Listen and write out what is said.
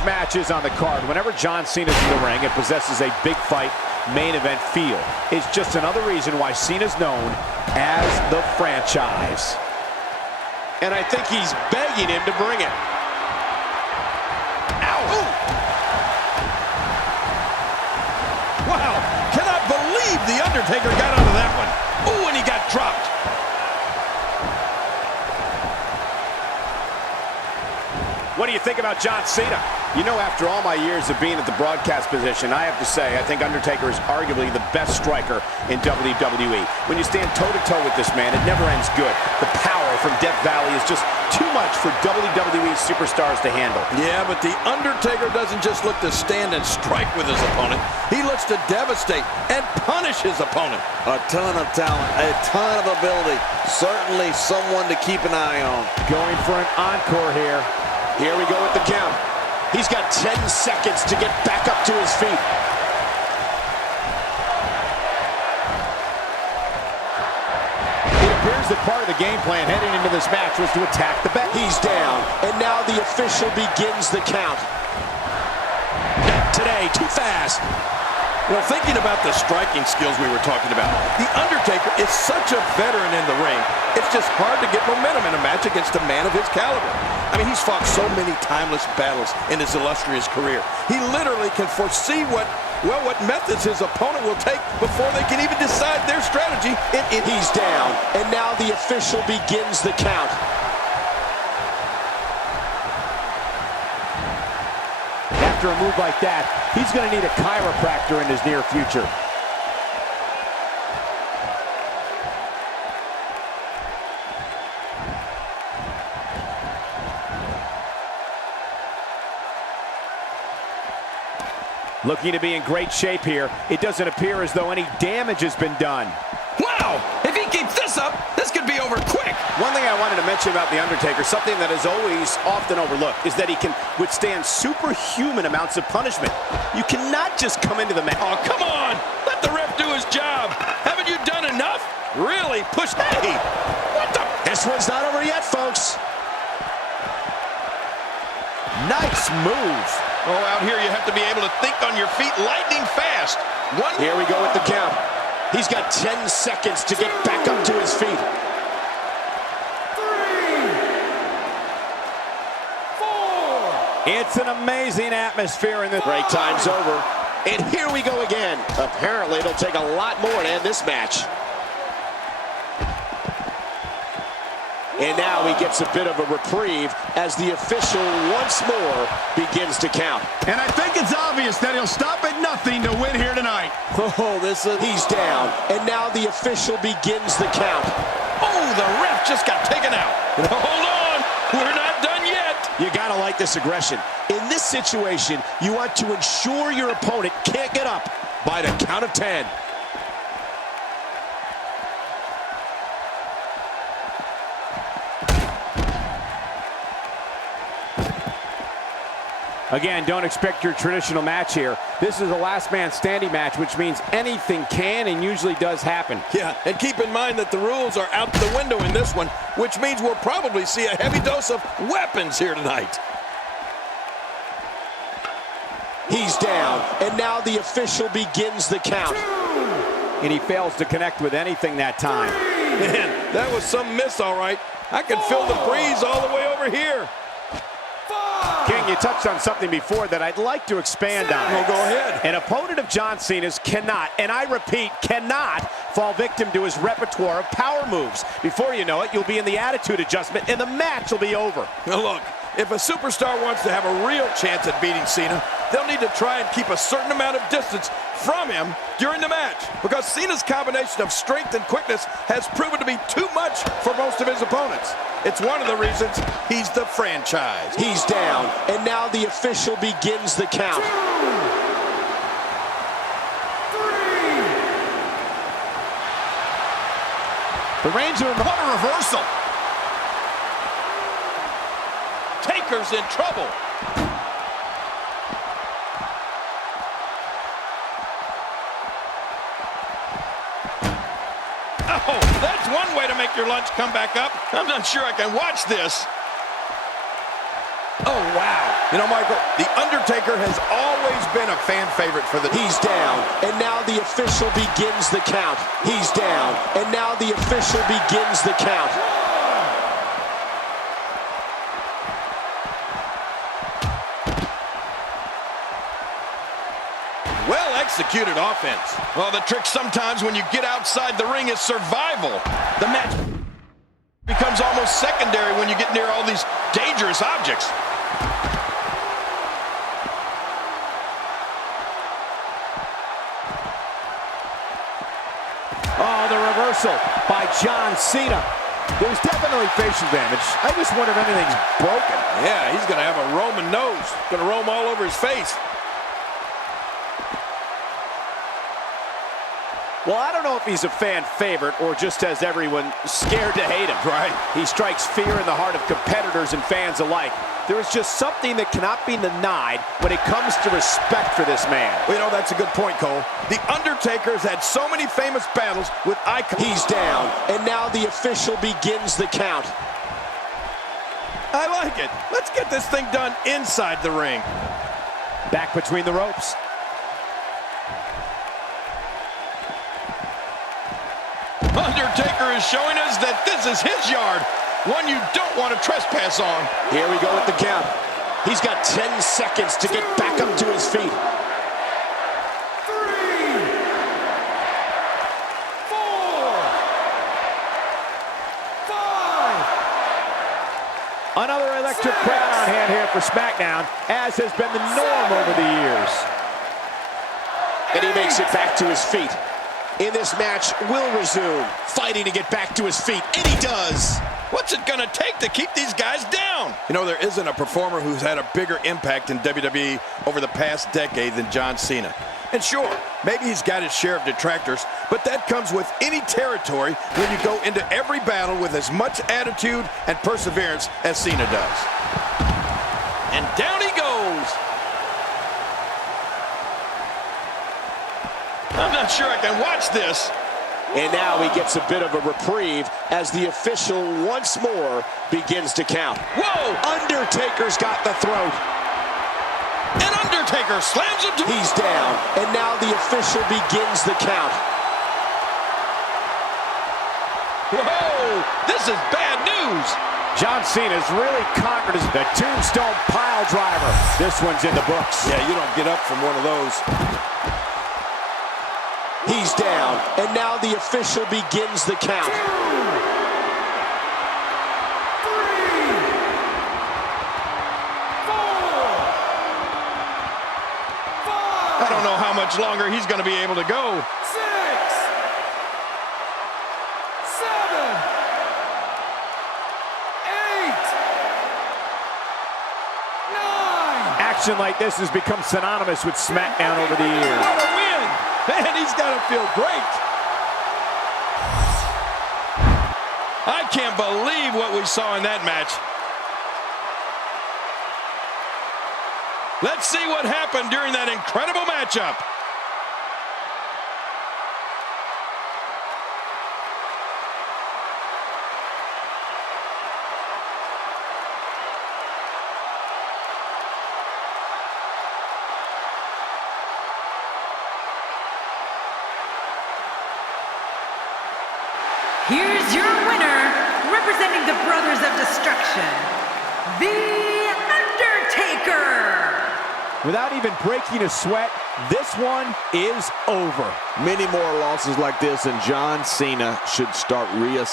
these matches on the card, whenever John Cena's in the ring, it possesses a big fight, main event feel. It's just another reason why Cena's known as the franchise. And I think he's begging him to bring it. Ow! Ooh. Wow, cannot believe the Undertaker got out of that one. Ooh, and he got dropped. What do you think about John Cena? You know, after all my years of being at the broadcast position, I have to say, I think Undertaker is arguably the best striker in WWE. When you stand toe-to-toe with this man, it never ends good. The power from Death Valley is just too much for WWE superstars to handle. Yeah, but the Undertaker doesn't just look to stand and strike with his opponent. He looks to devastate and punish his opponent. A ton of talent, a ton of ability. Certainly someone to keep an eye on. Going for an encore here. Here we go with the count. He's got 10 seconds to get back up to his feet. It appears that part of the game plan heading into this match was to attack the back. He's down, and now the official begins the count. Not today, too fast. Well, thinking about the striking skills we were talking about, the Undertaker is such a veteran in the ring, it's just hard to get momentum in a match against a man of his caliber. I mean, he's fought so many timeless battles in his illustrious career. He literally can foresee what methods his opponent will take before they can even decide their strategy. He's down, and now the official begins the count. After a move like that, he's going to need a chiropractor in his near future. Looking to be in great shape here. It doesn't appear as though any damage has been done. Wow! If he keeps this up, this could be over quick. One thing I wanted to mention about The Undertaker, something that is always often overlooked, is that he can withstand superhuman amounts of punishment. You cannot just come into the match. Oh, come on! Let the ref do his job. Haven't you done enough? Really? Push. Hey! What the? This one's not over yet, folks. Nice move. Oh, out here you have to be able to think on your feet lightning fast. Here we go with the count. He's got 10 seconds to get back up to his feet. 3, 4. It's an amazing atmosphere in this. Break time's over. And here we go again. Apparently, it'll take a lot more to end this match. And now he gets a bit of a reprieve as the official once more begins to count. And I think it's obvious that he'll stop at nothing to win here tonight. Oh, He's down, and now the official begins the count. Oh, the ref just got taken out. Hold on, we're not done yet. You gotta like this aggression. In this situation, you want to ensure your opponent can't get up by the count of 10. Again, don't expect your traditional match here. This is a last man standing match, which means anything can and usually does happen. Yeah, and keep in mind that the rules are out the window in this one, which means we'll probably see a heavy dose of weapons here tonight. He's down, and now the official begins the count. And he fails to connect with anything that time. Man, that was some miss, all right. I can feel the breeze all the way over here. King, you touched on something before that I'd like to expand on. Well, go ahead. An opponent of John Cena's cannot, and I repeat, cannot fall victim to his repertoire of power moves. Before you know it, you'll be in the attitude adjustment, and the match will be over. Now look, if a superstar wants to have a real chance at beating Cena, they'll need to try and keep a certain amount of distance from him during the match, because Cena's combination of strength and quickness has proven to be too much for most of his opponents. It's one of the reasons he's the franchise. He's down, and now the official begins the count. 2, 3. The range of What a reversal! Taker's in trouble. Oh, that's one way to make your lunch come back up. I'm not sure I can watch this. Oh, wow. You know, Michael, The Undertaker has always been a fan favorite for the... He's down, and now the official begins the count. He's down, and now the official begins the count. Well-executed offense. Well, the trick sometimes when you get outside the ring is survival. The match becomes almost secondary when you get near all these dangerous objects. Oh, the reversal by John Cena. There's definitely facial damage. I just wonder if anything's broken. Yeah, he's going to have a Roman nose. Going to roam all over his face. Well, I don't know if he's a fan favorite or just has everyone scared to hate him. Right. He strikes fear in the heart of competitors and fans alike. There is just something that cannot be denied when it comes to respect for this man. Well, you know, that's a good point, Cole. The Undertaker's had so many famous battles with icons. He's down, and now the official begins the count. I like it. Let's get this thing done inside the ring. Back between the ropes. Undertaker is showing us that this is his yard, one you don't want to trespass on. Here we go with the count. He's got 10 seconds to get back up to his feet. 3, 4, 5. Another electric crowd on hand here for SmackDown, as has been the norm over the years. And he makes it back to his feet. In this match, will resume, fighting to get back to his feet, and he does. What's it gonna take to keep these guys down? You know, there isn't a performer who's had a bigger impact in WWE over the past decade than John Cena. And sure, maybe he's got his share of detractors, but that comes with any territory when you go into every battle with as much attitude and perseverance as Cena does. And down he goes. I'm not sure I can watch this. And now he gets a bit of a reprieve as the official once more begins to count. Whoa! Undertaker's got the throat. And Undertaker slams him to... He's down, and now the official begins the count. Whoa! This is bad news. John Cena's really conquered the tombstone pile driver. This one's in the books. Yeah, you don't get up from one of those. He's down, and now the official begins the count. 2, 3, 4. I don't know how much longer he's going to be able to go. 6, 7, 8, 9. Action like this has become synonymous with SmackDown over the years. What a win! Man, he's got to feel great. I can't believe what we saw in that match. Let's see what happened during that incredible matchup. Here's your winner, representing the Brothers of Destruction, The Undertaker. Without even breaking a sweat, this one is over. Many more losses like this, and John Cena should start reassessing.